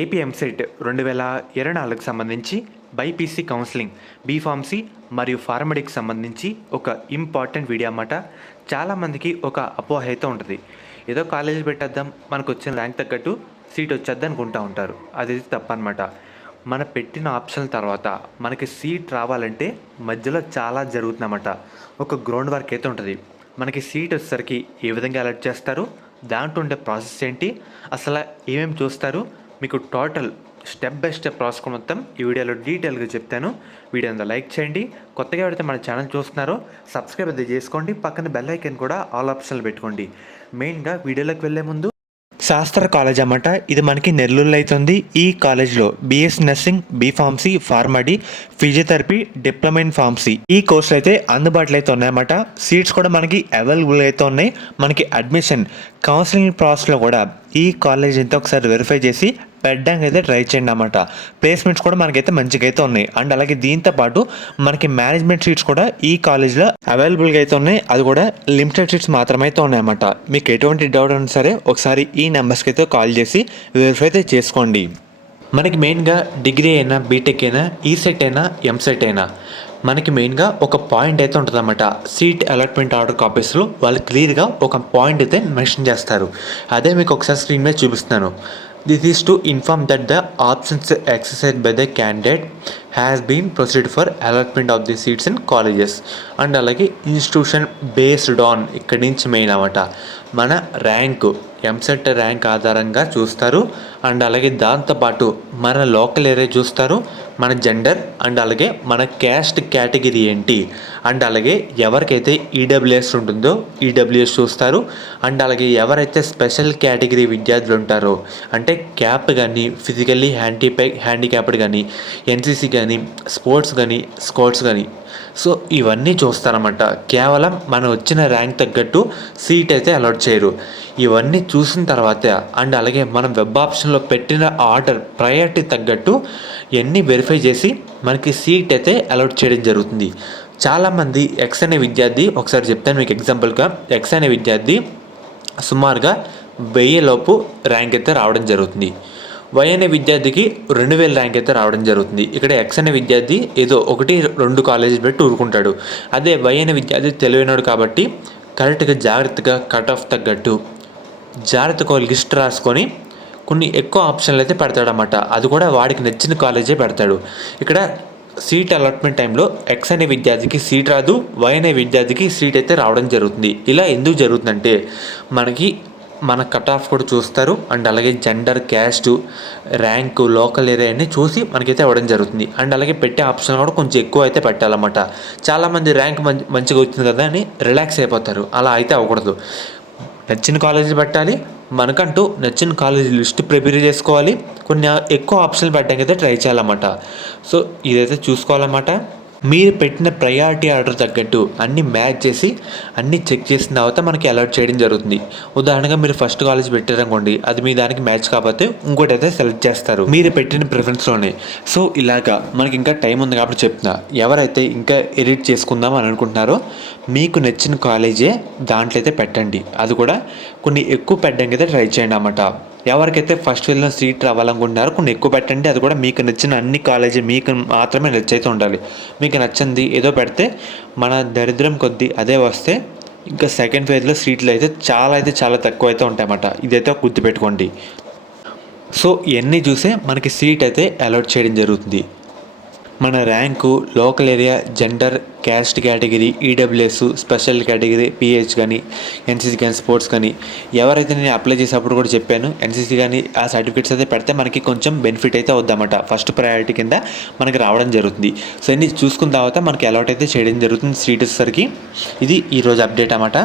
AP EAMCET 2024కి సంబంధించి BiPC counselling B Pharmacy మరియు ఫార్మడీకి సంబంధించి ఒక ఇంపార్టెంట్ వీడియో అన్నమాట. చాలామందికి ఒక అపోహ అయితే ఉంటుంది. ఏదో కాలేజీ పెట్టేద్దాం, మనకు వచ్చిన ర్యాంక్ తగ్గట్టు సీట్ వచ్చేద్ది అనుకుంటూ ఉంటారు. అది తప్పనమాట. మన పెట్టిన ఆప్షన్ల తర్వాత మనకి సీట్ రావాలంటే మధ్యలో చాలా జరుగుతుందన్నమాట. ఒక గ్రౌండ్ వర్క్ అయితే ఉంటుంది. మనకి సీట్ వచ్చేసరికి ఏ విధంగా అలర్ట్ చేస్తారు, దాంట్లో ఉండే ప్రాసెస్ ఏంటి, అసలు ఏమేమి చూస్తారు, మీకు total step by step process మొత్తం ఈ వీడియోలో డీటెయిల్గా చెప్తాను. వీడియో అంతా లైక్ చేయండి. కొత్తగా ఎవరైతే మన ఛానల్ చూస్తున్నారో సబ్స్క్రైబ్ అయితే చేసుకోండి. పక్కన బెల్ ఐకాన్ కూడా ఆల్ ఆప్షన్లు పెట్టుకోండి. మెయిన్గా వీడియోలోకి వెళ్ళే ముందు శాస్త్ర కాలేజ్ అన్నమాట. ఇది మనకి నెల్లూరులో అవుతుంది. ఈ కాలేజ్లో BS nursing, B Pharmacy, PharmD, physiotherapy, diploma in pharmacy ఈ కోర్సులు అయితే అందుబాటులో అయితే ఉన్నాయన్నమాట. సీట్స్ కూడా మనకి అవైలబుల్ అయితే ఉన్నాయి. మనకి అడ్మిషన్ కౌన్సిలింగ్ ప్రాసెస్లో కూడా ఈ కాలేజ్ అయితే ఒకసారి వెరిఫై చేసి పెట్టడానికి అయితే ట్రై చేయండి అన్నమాట. ప్లేస్మెంట్స్ కూడా మనకైతే మంచిగా అయితే ఉన్నాయి. అండ్ అలాగే దీంతో పాటు మనకి మేనేజ్మెంట్ సీట్స్ కూడా ఈ కాలేజ్లో అవైలబుల్గా అయితే ఉన్నాయి. అది కూడా లిమిటెడ్ సీట్స్ మాత్రమే అయితే ఉన్నాయన్నమాట. మీకు ఎటువంటి డౌట్ ఉన్నా సరే ఒకసారి ఈ నెంబర్స్కి అయితే కాల్ చేసి వెరిఫై అయితే చేసుకోండి. మనకి మెయిన్గా డిగ్రీ అయినా, బీటెక్ అయినా, ఈసెట్ అయినా, ఎంసెట్ అయినా మనకి మెయిన్గా ఒక పాయింట్ అయితే ఉంటుందన్నమాట. సీట్ అలాట్మెంట్ ఆర్డర్ కాపీస్లో వాళ్ళు క్లియర్గా ఒక పాయింట్ అయితే మెన్షన్ చేస్తారు. అదే మీకు ఒకసారి స్క్రీన్ మీద చూపిస్తున్నాను. This is to inform that the options exercised by the candidate has been proceeded for allotment of the seats in colleges. And అలాగే ఇన్స్టిట్యూషన్ బేస్డ్ ఆన్ ఇక్కడి నుంచి మెయిన్ అన్నమాట. మన ర్యాంకు ఎంసెట్ ర్యాంక్ ఆధారంగా చూస్తారు. అండ్ అలాగే దాంతోపాటు మన లోకల్ ఏరియా చూస్తారు, మన జెండర్, అండ్ అలాగే మన క్యాస్ట్ కేటగిరీ ఏంటి, అండ్ అలాగే ఎవరికైతే ఈడబ్ల్యూఎస్ ఉంటుందో ఈడబ్ల్యూఎస్ చూస్తారు. అండ్ అలాగే ఎవరైతే స్పెషల్ కేటగిరీ విద్యార్థులు ఉంటారో అంటే క్యాప్ కానీ, ఫిజికల్లీ హ్యాండిక్యాప్డ్ కానీ, ఎన్సీసీ కానీ, స్పోర్ట్స్ కానీ, స్కౌట్స్ కానీ, సో ఇవన్నీ చూస్తారన్నమాట. కేవలం మనం వచ్చిన ర్యాంక్ తగ్గట్టు సీట్ అయితే అలాట్ చేయరు. ఇవన్నీ చూసిన తర్వాత అండ్ అలాగే మనం వెబ్ ఆప్షన్లో పెట్టిన ఆర్డర్ ప్రయారిటీ తగ్గట్టు ఇవన్నీ వెరిఫై చేసి మనకి సీట్ అయితే అలాట్ చేయడం జరుగుతుంది. చాలామంది ఎక్స్ అనే విద్యార్థి, ఒకసారి చెప్తాను మీకు ఎగ్జాంపుల్గా, ఎక్స్ అనే విద్యార్థి సుమారుగా 1000 లోపు ర్యాంక్ అయితే రావడం జరుగుతుంది. వై అనే విద్యార్థికి 2000 ర్యాంక్ అయితే రావడం జరుగుతుంది. ఇక్కడ ఎక్స్ అనే విద్యార్థి ఏదో 1-2 కాలేజీలు పెట్టి ఊరుకుంటాడు. అదే వై అనే విద్యార్థి తెలివైనడు కాబట్టి కరెక్ట్గా జాగ్రత్తగా కట్ ఆఫ్ తగ్గట్టు జాగ్రత్తగా లిస్ట్ రాసుకొని కొన్ని ఎక్కువ ఆప్షన్లు అయితే పెడతాడన్నమాట. అది కూడా వాడికి నచ్చిన కాలేజే పెడతాడు. ఇక్కడ సీట్ అలాట్మెంట్ టైంలో ఎక్స్ అనే విద్యార్థికి సీట్ రాదు, వై అనే విద్యార్థికి సీట్ అయితే రావడం జరుగుతుంది. ఇలా ఎందుకు జరుగుతుందంటే మనకి మన కట్ ఆఫ్ కూడా చూస్తారు. అండ్ అలాగే gender, caste, rank, local area అన్నీ చూసి మనకైతే ఇవ్వడం జరుగుతుంది. అండ్ అలాగే పెట్టే ఆప్షన్ కూడా కొంచెం ఎక్కువ అయితే పెట్టాలన్నమాట. చాలామంది ర్యాంక్ మంచిగా వచ్చింది కదా అని రిలాక్స్ అయిపోతారు. అలా అయితే అవ్వకూడదు. నచ్చిన కాలేజీ పెట్టాలి, మనకంటూ నచ్చిన కాలేజీ లిస్ట్ ప్రిపేర్ చేసుకోవాలి, కొన్ని ఎక్కువ ఆప్షన్లు పెట్టడానికి అయితే ట్రై చేయాలన్నమాట. సో ఇదైతే చూసుకోవాలన్నమాట. మీరు పెట్టిన ప్రయారిటీ ఆర్డర్ తగ్గట్టు అన్నీ మ్యాచ్ చేసి అన్నీ చెక్ చేసిన తర్వాత మనకి అలాట్ చేయడం జరుగుతుంది. ఉదాహరణగా మీరు ఫస్ట్ కాలేజ్ పెట్టారనుకోండి, అది మీ దానికి మ్యాచ్ కాకపోతే ఇంకోటి అయితే సెలెక్ట్ చేస్తారు మీరు పెట్టిన ప్రిఫరెన్స్లోనే. సో ఇలాగా మనకి ఇంకా టైం ఉంది కాబట్టి చెప్తున్నా, ఎవరైతే ఇంకా ఎడిట్ చేసుకుందాం అని అనుకుంటున్నారో మీకు నచ్చిన కాలేజే దాంట్లో అయితే పెట్టండి. అది కూడా కొన్ని ఎక్కువ పెట్టడానికి అయితే ట్రై చేయండి అన్నమాట. ఎవరికైతే ఫస్ట్ ఫీల్డ్లో సీట్ రావాలనుకుంటున్నారో కొన్ని ఎక్కువ పెట్టండి. అది కూడా మీకు నచ్చిన అన్ని కాలేజీ మీకు మాత్రమే నచ్చైతే ఉండాలి. మీకు నచ్చింది ఏదో పెడితే మన దరిద్రం కొద్దీ అదే వస్తే ఇంకా సెకండ్ ఫేజ్లో సీట్లు అయితే చాలా తక్కువ అయితే ఉంటాయన్నమాట. ఇదైతే గుర్తుపెట్టుకోండి. సో ఇవన్నీ చూసే మనకి సీట్ అయితే అలాట్ చేయడం జరుగుతుంది. మన rank, local area, gender, caste category, EWS, special category, pH కానీ, ఎన్సీసీ కానీ, స్పోర్ట్స్ కానీ, ఎవరైతే నేను అప్లై చేసేటప్పుడు కూడా చెప్పాను ఎన్సీసీ కానీ ఆ సర్టిఫికేట్స్ అయితే పెడితే మనకి కొంచెం బెనిఫిట్ అయితే అవుద్దన్నమాట. ఫస్ట్ ప్రయారిటీ కింద మనకి రావడం జరుగుతుంది. సో ఇన్ని చూసుకున్న తర్వాత మనకి అలాట్ అయితే చేయడం జరుగుతుంది సీట్ వచ్చేసరికి. ఇది ఈరోజు అప్డేట్ అన్నమాట.